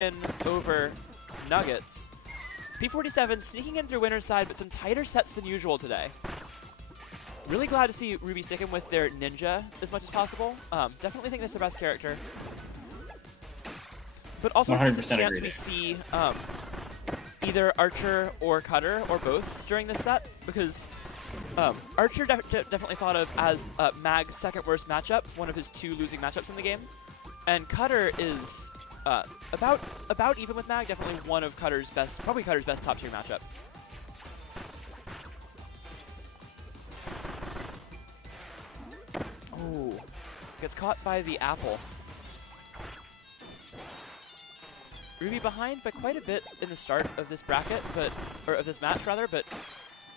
in over Nuggets. P47 sneaking in through winner's side, but some tighter sets than usual today. Really glad to see Ruby sticking with their ninja as much as possible. Definitely think that's the best character. But also a decent chance we see either Archer or Cutter or both during this set, because Archer definitely thought of as Mag's second worst matchup, one of his 2 losing matchups in the game. And Cutter is about even with Mag, definitely one of Cutter's best, probably Cutter's best top tier matchup. Oh, gets caught by the apple. Ruby behind by quite a bit in the start of this bracket, or of this match rather, but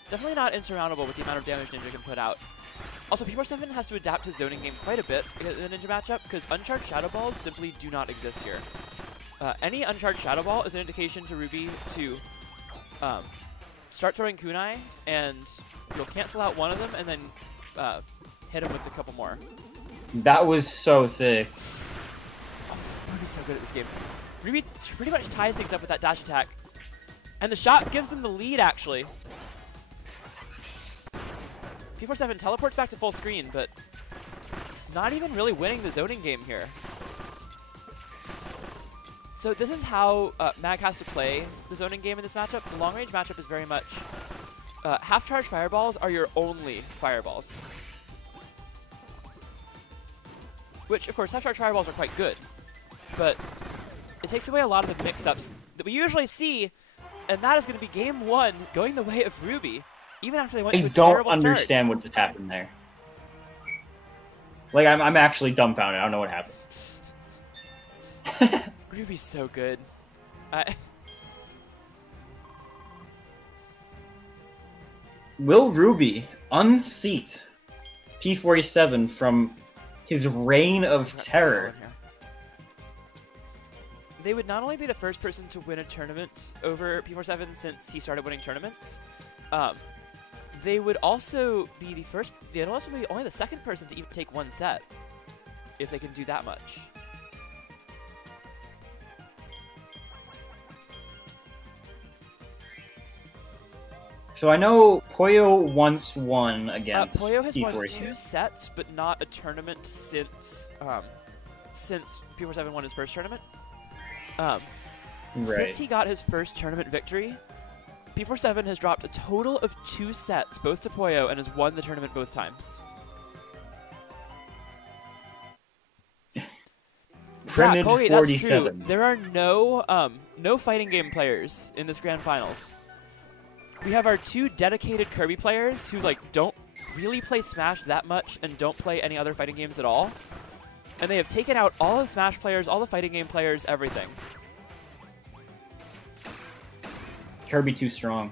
definitely not insurmountable with the amount of damage Ninja can put out. Also, P47 has to adapt his zoning game quite a bit in the Ninja matchup, because uncharged Shadow Balls simply do not exist here. Any uncharged Shadow Ball is an indication to Ruby to start throwing kunai, and you'll cancel out one of them, and then hit him with a couple more. That was so sick. Oh, Ruby's so good at this game. Ruby pretty much ties things up with that dash attack. And the shot gives them the lead, actually. P47 teleports back to full screen, but not even really winning the zoning game here. So this is how Mag has to play the zoning game in this matchup. The long-range matchup is very much half-charge fireballs are your only fireballs. Which, of course, half-charge fireballs are quite good, but it takes away a lot of the mix-ups that we usually see, and that is going to be game 1 going the way of Ruby, even after they went to a terrible start. I don't understand what just happened there. Like, I'm actually dumbfounded. I don't know what happened. Ruby's so good. Will Ruby unseat P47 from his reign of terror? They would not only be the first person to win a tournament over P47 since he started winning tournaments, they would also be the first. They'd also be only the second person to even take one set, if they can do that much. So I know Poyo once won against Poyo has P47. won 2 sets, but not a tournament since P47 won his first tournament. Since he got his first tournament victory, P47 has dropped a total of 2 sets, both to Poyo, and has won the tournament both times. Primid Colgate, 47. that's true. There are no fighting game players in this grand finals. We have our 2 dedicated Kirby players who don't really play Smash that much and don't play any other fighting games at all. And they have taken out all the Smash players, all the fighting game players, everything. Kirby too strong.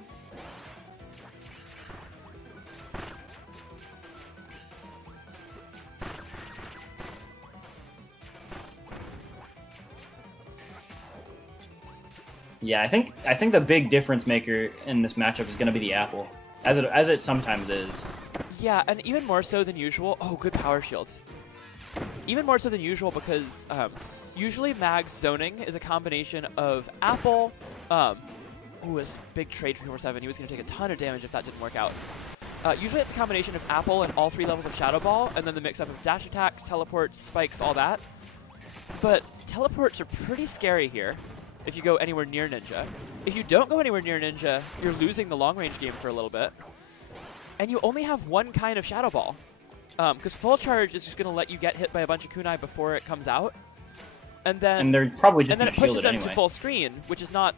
Yeah, I think the big difference maker in this matchup is going to be the apple, as it sometimes is. Yeah, and even more so than usual. Oh, good power shield. Even more so than usual because usually Mag's zoning is a combination of apple. Ooh, it's big trade for P47. He was going to take a ton of damage if that didn't work out. Usually it's a combination of apple and all 3 levels of Shadow Ball, and then the mix-up of dash attacks, teleports, spikes, all that. But teleports are pretty scary here if you go anywhere near Ninja. If you don't go anywhere near Ninja, you're losing the long-range game for a little bit. And you only have one kind of Shadow Ball. Because full charge is just going to let you get hit by a bunch of kunai before it comes out. And then they're probably just it pushes them to full screen, which is not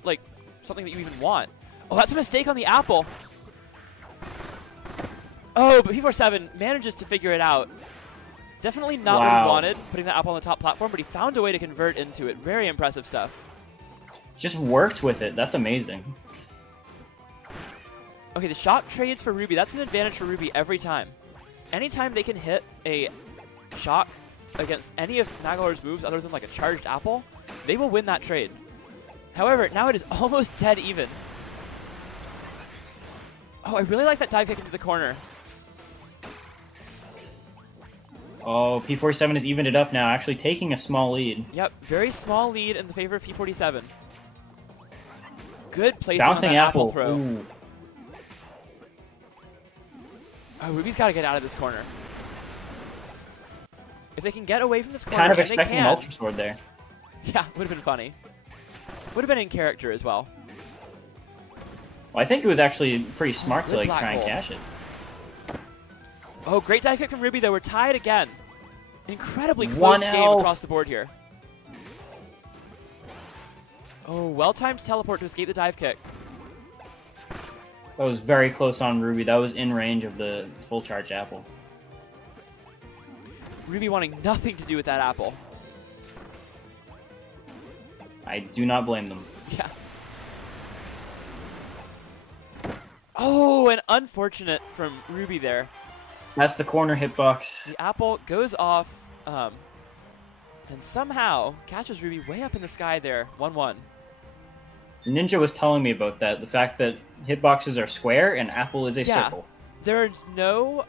something that you even want. Oh, that's a mistake on the apple. Oh, but P47 manages to figure it out. Definitely not what he wanted, putting the apple on the top platform, but he found a way to convert into it. Very impressive stuff. Just worked with it. That's amazing. Okay, the shock trades for Ruby. That's an advantage for Ruby every time. Anytime they can hit a shock against any of Magolor's moves other than a charged apple, they will win that trade. However, now it is almost dead even. Oh, I really like that dive kick into the corner. Oh, P47 has evened it up now, actually taking a small lead. Yep, very small lead in the favor of P47. Good placing Bouncing on that apple. apple throw. Ooh. Oh, Ruby's got to get out of this corner. If they can get away from this corner, Kind of and they expecting can, an Ultra Sword there. Yeah, would have been funny. Would have been in character as well. Well, I think it was actually pretty smart to good like black try and hole. cash it. Oh, great dive kick from Ruby, though. We're tied again. Incredibly One close game health. across the board here. Oh, well-timed teleport to escape the dive kick. That was very close on Ruby. That was in range of the full charge apple. Ruby wanting nothing to do with that apple. I do not blame them. Yeah. Oh, an unfortunate from Ruby there. That's the corner hitbox. The apple goes off, and somehow catches Ruby way up in the sky there. 1-1. Ninja was telling me about that. The fact that hitboxes are square and apple is a circle. There's no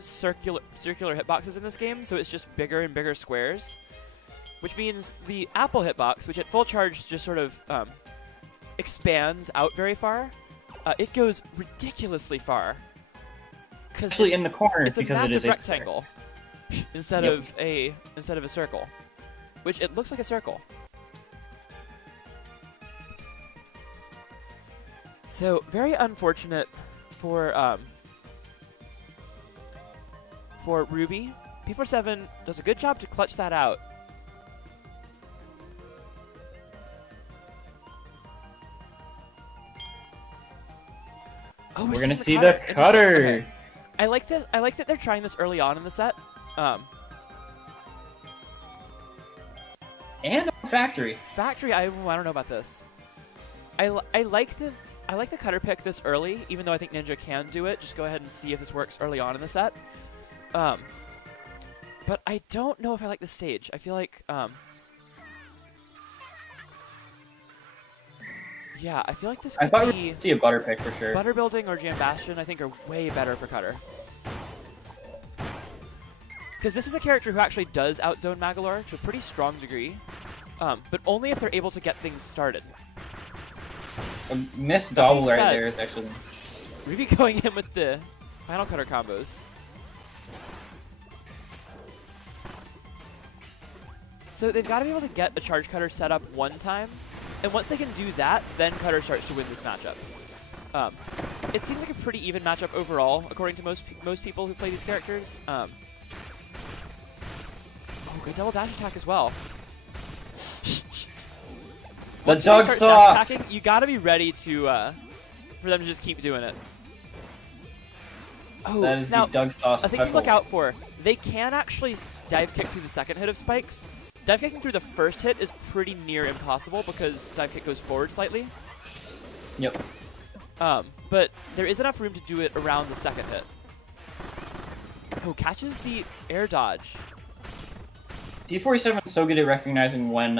circular hitboxes in this game, so it's just bigger and bigger squares, which means the apple hitbox, which at full charge just sort of expands out very far, it goes ridiculously far. Actually, in the corner, it's a because massive it is rectangle instead of a circle, which it looks like a circle. So very unfortunate for Ruby. P47 does a good job to clutch that out. Oh, We're gonna see the cutter. Okay. I like that they're trying this early on in the set. And on factory. Factory, I don't know about this. I like the cutter pick this early, even though I think Ninja can do it. Just go ahead and see if this works early on in the set. But I don't know if I like the stage. I feel like yeah, I feel like this could I thought be we'd see a butter pick for sure. Butter Building or Jam Bastion, I think, are way better for cutter. Because this is a character who actually does outzone Magolor to a pretty strong degree, but only if they're able to get things started. A missed double right there is actually... Ruby going in with the final cutter combos. So they've got to be able to get a charge cutter set up one time, and once they can do that, then cutter starts to win this matchup. It seems like a pretty even matchup overall, according to most people who play these characters. Oh, good double dash attack as well. The Doug Saw! You gotta be ready to for them to just keep doing it. Oh, that is now, the Doug Saw a thing to look out for, they can actually dive kick through the second hit of spikes. Dive kicking through the first hit is pretty near impossible because dive kick goes forward slightly. Yep. But there is enough room to do it around the second hit. Oh, catches the air dodge. P47 is so good at recognizing when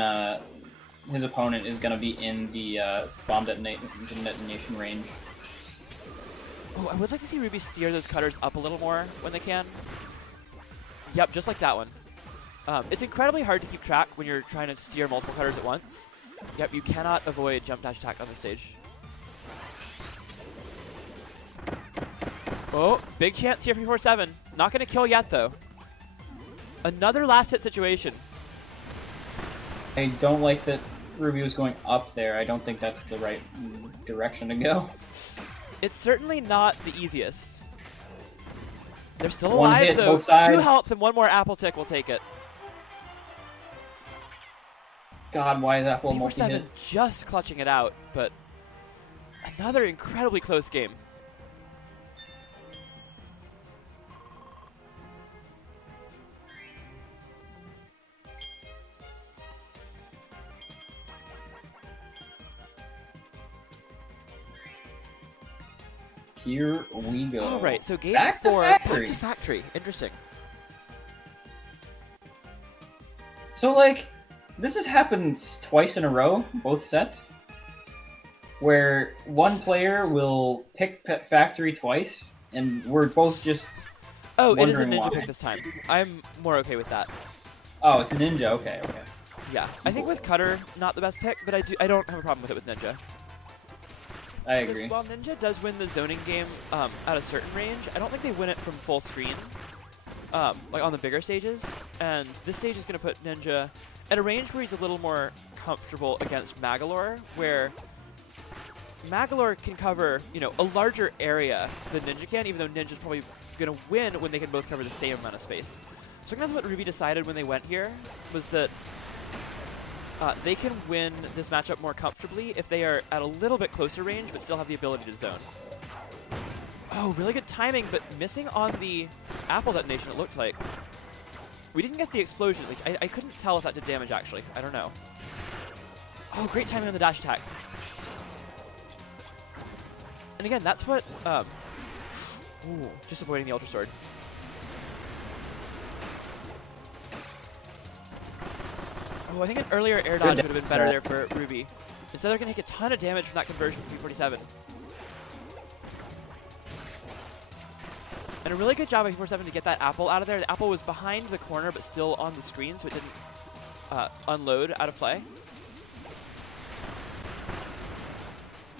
his opponent is going to be in the bomb detonation range. Oh, I would like to see Ruby steer those cutters up a little more when they can. Yep, just like that one. It's incredibly hard to keep track when you're trying to steer multiple cutters at once. Yep, you cannot avoid jump dash attack on this stage. Oh, big chance here for P47. Not going to kill yet, though. Another last hit situation. I don't like that Ruby was going up there. I don't think that's the right direction to go. It's certainly not the easiest. They're still One alive, hit, though. both sides. 2 health and 1 more apple tick will take it. God, why is Apple P47 multi-hit? just clutching it out, but another incredibly close game. Here we go. All right, so game Back to 4, factory. back to factory. Interesting. So, like, this has happened twice in a row, both sets, where one player will pick factory twice, and we're both just Oh, it is a Wondering ninja why. pick this time. I'm more okay with that. Oh, it's a ninja. Okay, okay. Yeah, I think with Cutter, not the best pick, but I don't have a problem with it with Ninja. I Because agree. while Ninja does win the zoning game at a certain range, I don't think they win it from full screen, like on the bigger stages. And this stage is going to put Ninja at a range where he's a little more comfortable against Magolor, where Magolor can cover, you know, a larger area than Ninja can, even though Ninja's probably going to win when they can both cover the same amount of space. So I think that's what Ruby decided when they went here, was that they can win this matchup more comfortably if they are at a little bit closer range, but still have the ability to zone. Oh, really good timing, but missing on the apple detonation, it looked like. We didn't get the explosion, at least. I couldn't tell if that did damage, actually. I don't know. Oh, great timing on the dash attack. And again, that's what... ooh, just avoiding the Ultra Sword. Oh, I think an earlier air dodge would have been better there for Ruby. Instead, they're going to take a ton of damage from that conversion from P47. And a really good job by P47 to get that apple out of there. The apple was behind the corner, but still on the screen, so it didn't unload out of play.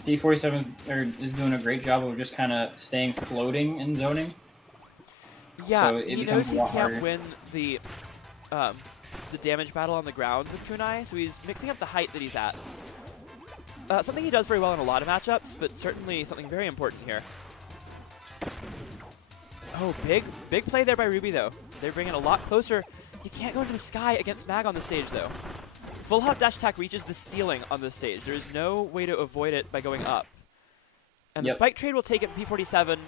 P47 is doing a great job of just kind of staying floating and zoning. Yeah, So he knows he can't win the damage battle on the ground with Kunai, so he's mixing up the height that he's at. Something he does very well in a lot of matchups, but certainly something very important here. Oh, big play there by Ruby, though. They're bringing it a lot closer. You can't go into the sky against Mag on the stage, though. Full hop dash attack reaches the ceiling on this stage. There is no way to avoid it by going up. And the spike trade will take it from P47.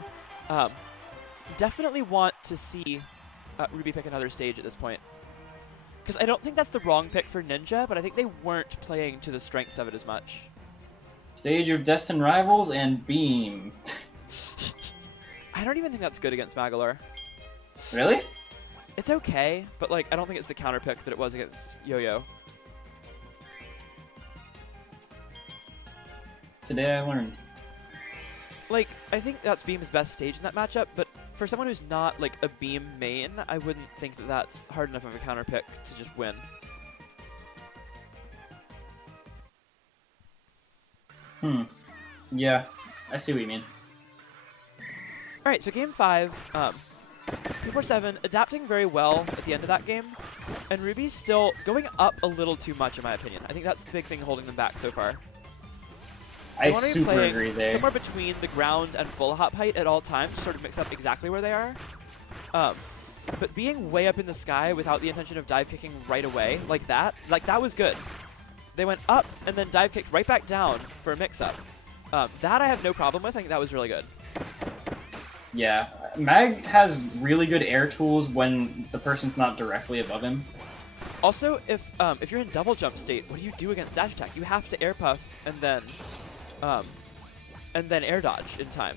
Definitely want to see Ruby pick another stage at this point. Because I don't think that's the wrong pick for Ninja, but I think they weren't playing to the strengths of it as much. Stage of Destined Rivals and Beam. I don't even think that's good against Magolor. Really? It's okay, but like I don't think it's the counter pick that it was against Yo-Yo. Today I learned. Like, I think that's Beam's best stage in that matchup, but for someone who's not like a Beam main, I wouldn't think that that's hard enough of a counter pick to just win. Yeah, I see what you mean. All right, so game 5, P47 adapting very well at the end of that game, and Ruby's still going up a little too much, in my opinion. I think that's the big thing holding them back so far. I want to be super playing agree there. somewhere between the ground and full hop height at all times to sort of mix up exactly where they are. But being way up in the sky without the intention of dive kicking right away, like that was good. They went up and then dive kicked right back down for a mix-up. That I have no problem with. I think that was really good. Yeah, Mag has really good air tools when the person's not directly above him. Also, if you're in double jump state, what do you do against dash attack? You have to air puff and then air dodge in time.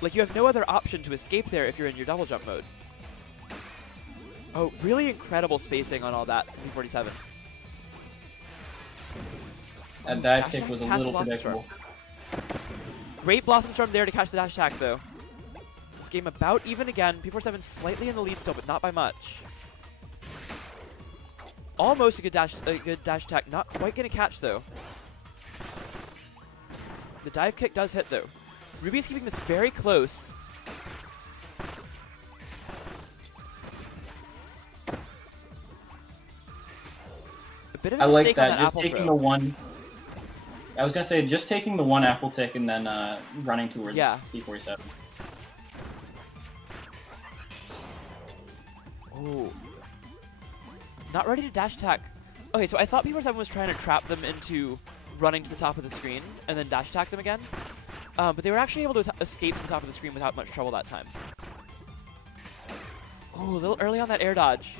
Like, you have no other option to escape there if you're in your double jump mode. Oh, really incredible spacing on all that from P47. That dive kick was a little predictable. Great Blossom Storm there to catch the dash attack, though. This game about even again. P47 slightly in the lead still, but not by much. Almost a good dash attack. Not quite going to catch, though. The dive kick does hit, though. Ruby's keeping this very close. A bit of a I like mistake on that. that Just apple taking throw. the one. I was gonna say just taking the one apple tick and then running towards P47. Oh. Not ready to dash attack. Okay, so I thought P47 was trying to trap them into running to the top of the screen and then dash attack them again. But they were actually able to escape to the top of the screen without much trouble that time. Oh, a little early on that air dodge.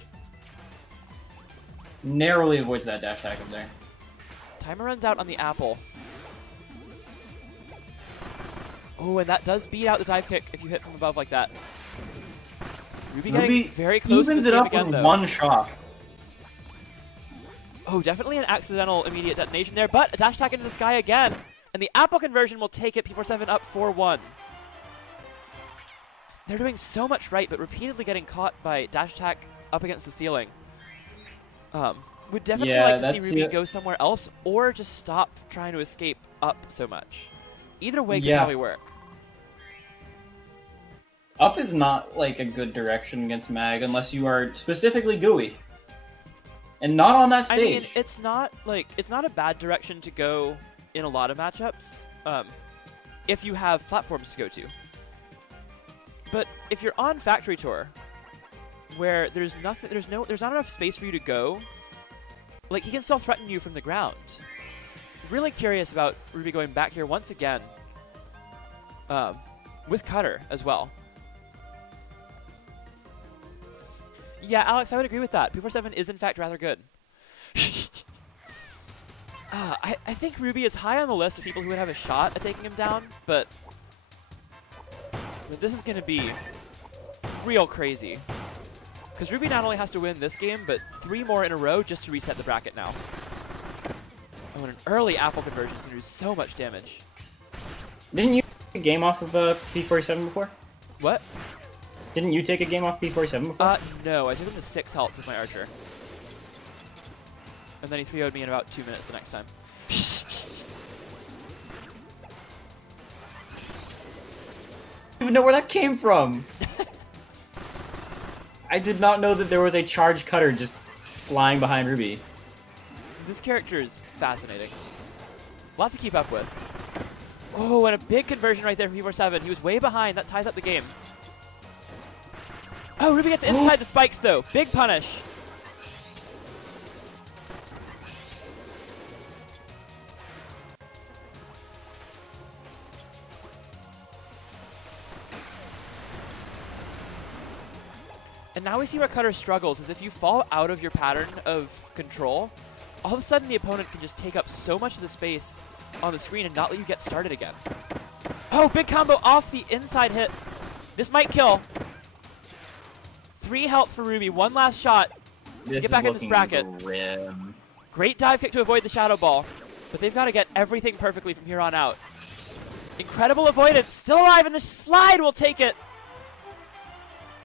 Narrowly avoids that dash attack up there. Timer runs out on the apple. Oh, and that does beat out the dive kick if you hit from above like that. Ruby getting very close to this evens it game up again, with though. one shot. Oh, definitely an accidental immediate detonation there, but a dash attack into the sky again. And the apple conversion will take it, P47 up 4-1. They're doing so much right, but repeatedly getting caught by dash attack up against the ceiling. Would definitely like to see Ruby go somewhere else, or just stop trying to escape up so much. Either way could probably work. Up is not like a good direction against Mag unless you are specifically gooey. And not on that stage. I mean, it's not a bad direction to go in a lot of matchups, if you have platforms to go to. But if you're on Factory Tour, where there's not enough space for you to go, like, he can still threaten you from the ground. Really curious about Ruby going back here once again, with Cutter as well. Yeah, Alex, I would agree with that. P47 is in fact rather good. I think Ruby is high on the list of people who would have a shot at taking him down, but this is going to be real crazy. Because Ruby not only has to win this game, but 3 more in a row just to reset the bracket now. Oh, and an early apple conversion is going to do so much damage. Didn't you take a game off of P47 before? What? Didn't you take a game off P47 before? No. I took him to 6 health with my archer. And then he 3-0'd me in about 2 minutes the next time. I don't even know where that came from. I did not know that there was a charge Cutter just flying behind Ruby. This character is fascinating. Lots to keep up with. Oh, and a big conversion right there for P47. He was way behind. That ties up the game. Oh, Ruby gets inside the spikes, though. Big punish. And now we see where Cutter struggles, is if you fall out of your pattern of control, all of a sudden the opponent can just take up so much of the space on the screen and not let you get started again. Oh, big combo off the inside hit. This might kill. 3 health for Ruby, 1 last shot to get back in this bracket. Grim. Great dive kick to avoid the Shadow Ball, but they've got to get everything perfectly from here on out. Incredible avoidance, still alive, and the slide will take it.